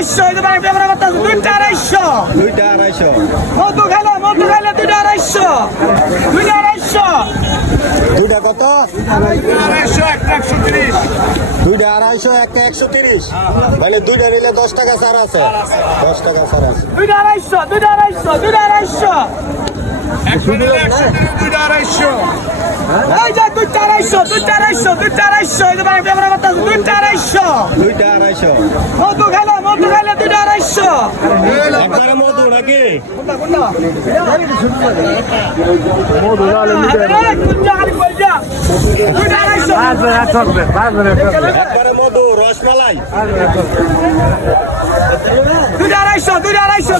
আড়াইশো এই যে ভাই ব্যবহার করতেছে দুইটা আড়াইশো মধু খাইলে দুইটা আড়াইশো দুইটা কত? দুইটা আড়াইশো, একটা 130। মানে দুইটা নিলে 10 টাকা ছাড় আছে। 10 টাকা ছাড় আছে। দুইটা আড়াইশো এই যে দুইটা আড়াইশো এই যে ভাই ব্যবহার করতেছে দুইটা আড়াইশো মধু খাইলে দুইটা আড়াইশো একবারে মধু নাকি? একবারে মধু, রসমালাই। দুইটা আড়াইশো দুইটা আড়াইশো